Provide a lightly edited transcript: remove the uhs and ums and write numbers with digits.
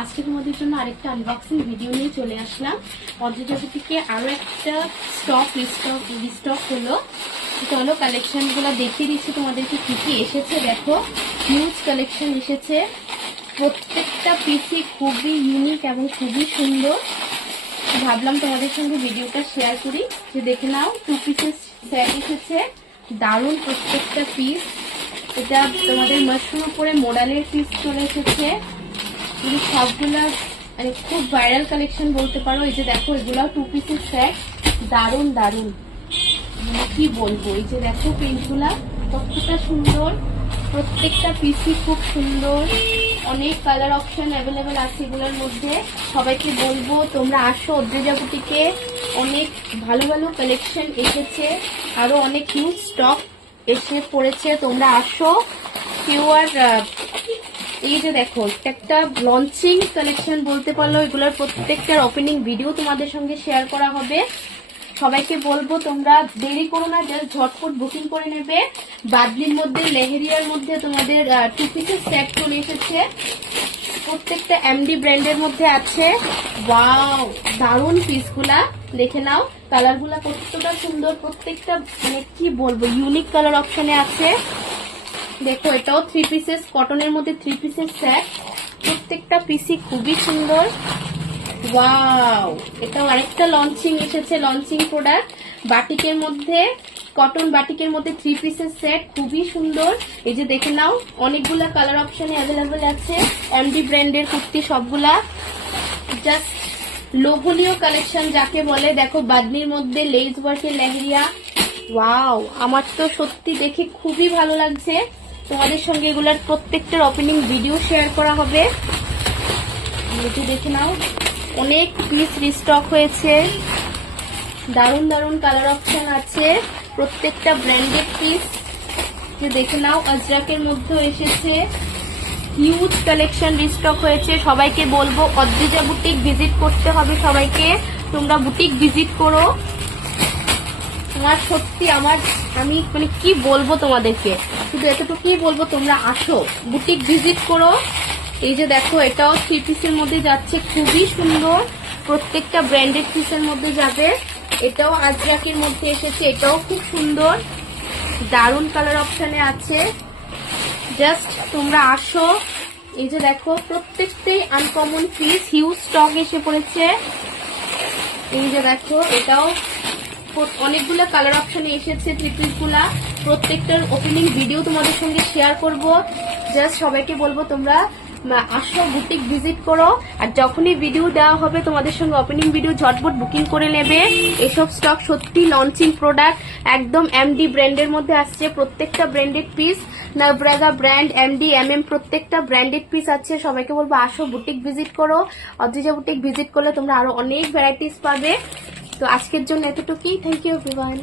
আজকে তোমাদের জন্য আরেকটা আনবক্সিং ভিডিও নিয়ে চলে আসলাম। অদ্রিজা থেকে আরো একটা রিস্টক হলো। চলো কালেকশন গুলো দেখিয়ে দিচ্ছি তোমাদেরকে কি কি এসেছে। দেখো হিউজ কালেকশন এসেছে, প্রত্যেকটা পিসি খুবই ইউনিক এবং খুবই সুন্দর। ভাবলাম তোমাদের সঙ্গে ভিডিওটা শেয়ার করি। যে দেখে নাও, 2 পিসের সেট এসেছে, দারুণ প্রত্যেকটা পিস। এটা তোমাদের মাশরুম উপরে মোডালের পিস চলে এসেছে। সবগুলা মানে খুব ভাইরাল কালেকশন বলতে পারো। এই যে দেখো, এগুলা 2 পিসের সেট, দারুণ দারুণ, মানে কি বলবো। এই যে দেখো প্রিন্টগুলা কতটা সুন্দর, প্রত্যেকটা পিসি খুব সুন্দর। অনেক কালার অপশন অ্যাভেলেবেল আছে এগুলোর মধ্যে। সবাইকে বলবো তোমরা আসো অদ্রিজা বুটিকে, অনেক ভালো ভালো কালেকশন এসেছে, আরো অনেক হিউজ স্টক এসে পড়েছে। তোমরা আসো পিওর। এই যে দেখো, একটা লঞ্চিং কালেকশন বলতে পারলো। এগুলোর প্রত্যেকটার ওপেনিং ভিডিও তোমাদের সঙ্গে শেয়ার করা হবে। সবাইকে বলবো তোমরা দেরি করো না, জাস্ট ঝটপট বুকিং করে নেবে। বাদলির মধ্যে, লেহেরিয়ার মধ্যে তোমাদের 2 পিসের সেট চলে এসেছে। প্রত্যেকটা এমডি ব্র্যান্ডের মধ্যে আছে। ওয়াও, দারুণ পিসগুলা, দেখে নাও কালারগুলা কতটা সুন্দর। প্রত্যেকটা মানে কি বলবো, ইউনিক কালার অপশনে আছে। দেখো এটাও 3 পিসেস কটনের মধ্যে 3 পিসের সেট, প্রত্যেকটা পিসি খুবই সুন্দর। ওয়াও, এটাও আরেকটা লঞ্চিং এসেছে, লঞ্চিং প্রোডাক্ট বাটিকের মধ্যে, কটন বাটিকের মধ্যে 3 পিসের সেট, খুবই সুন্দর। এই যে দেখে নাও, অনেকগুলা কালার অপশনে অ্যাভেলেবেল আছে। এমডি ব্র্যান্ডের কুর্তি সবগুলা, জাস্ট লোভনীয় কালেকশন যাকে বলে। দেখো বাদনির মধ্যে লেস ওয়ার্কের লেহেরিয়া। ওয়াও, আমার তো সত্যি দেখে খুবই ভালো লাগছে। তোমাদের সঙ্গে এগুলার প্রত্যেকটার ওপেনিং ভিডিও শেয়ার করা হবে। দেখে নাও, অনেক পিস রিস্টক হয়েছে, দারুণ দারুণ কালার অপশন আছে, প্রত্যেকটা ব্র্যান্ডেড পিস। যে দেখে নাও, আজরাকের মধ্যেও এসেছে, হিউজ কালেকশন রিস্টক হয়েছে। সবাইকে বলবো অদ্রিজা বুটিক ভিজিট করতে হবে সবাইকে। তোমরা বুটিক ভিজিট করো। তোমার সত্যি আমি মানে কি বলবো তোমাদেরকে, শুধু এতটুকুই বলবো, তোমরা আসো বুটিক ভিজিট করো। এই যে দেখো, এটাও 3 পিসের মধ্যে যাচ্ছে, খুবই সুন্দর, প্রত্যেকটা ব্র্যান্ডেড পিসের মধ্যে যাবে। এটাও আজরাকের মধ্যে এসেছে, এটাও খুব সুন্দর, দারুণ কালার অপশনে আছে। জাস্ট তোমরা আসো। এই যে দেখো, প্রত্যেকটাই আনকমন পিস, হিউজ স্টক এসে পড়েছে। এই যে দেখো, এটাও অনেকগুলো কালার অপশনে এসেছে, ট্রিপল গুলা। প্রত্যেকটার ওপেনিং ভিডিও তোমাদের সঙ্গে শেয়ার করব। জাস্ট সবাইকে বলবো তোমরা আসো, বুটিক ভিজিট করো। আর যখনই ভিডিও দেওয়া হবে তোমাদের সঙ্গে ওপেনিং ভিডিও ঝটপট বুকিং করে নেবে। এসব স্টক সত্যি লঞ্চিং প্রোডাক্ট, একদম এমডি ব্র্যান্ডের মধ্যে আসছে, প্রত্যেকটা branded piece. Navraga brand, MD, MM, প্রত্যেকটা ব্র্যান্ডেড পিস আছে। সবাইকে বলবো আসো বুটিক ভিজিট করো। অদ্রিজা বুটিক ভিজিট করলে তোমরা আরো অনেক ভ্যারাইটিস পাবে। তো আজকের জন্য এতটুকুই। Thank you everyone.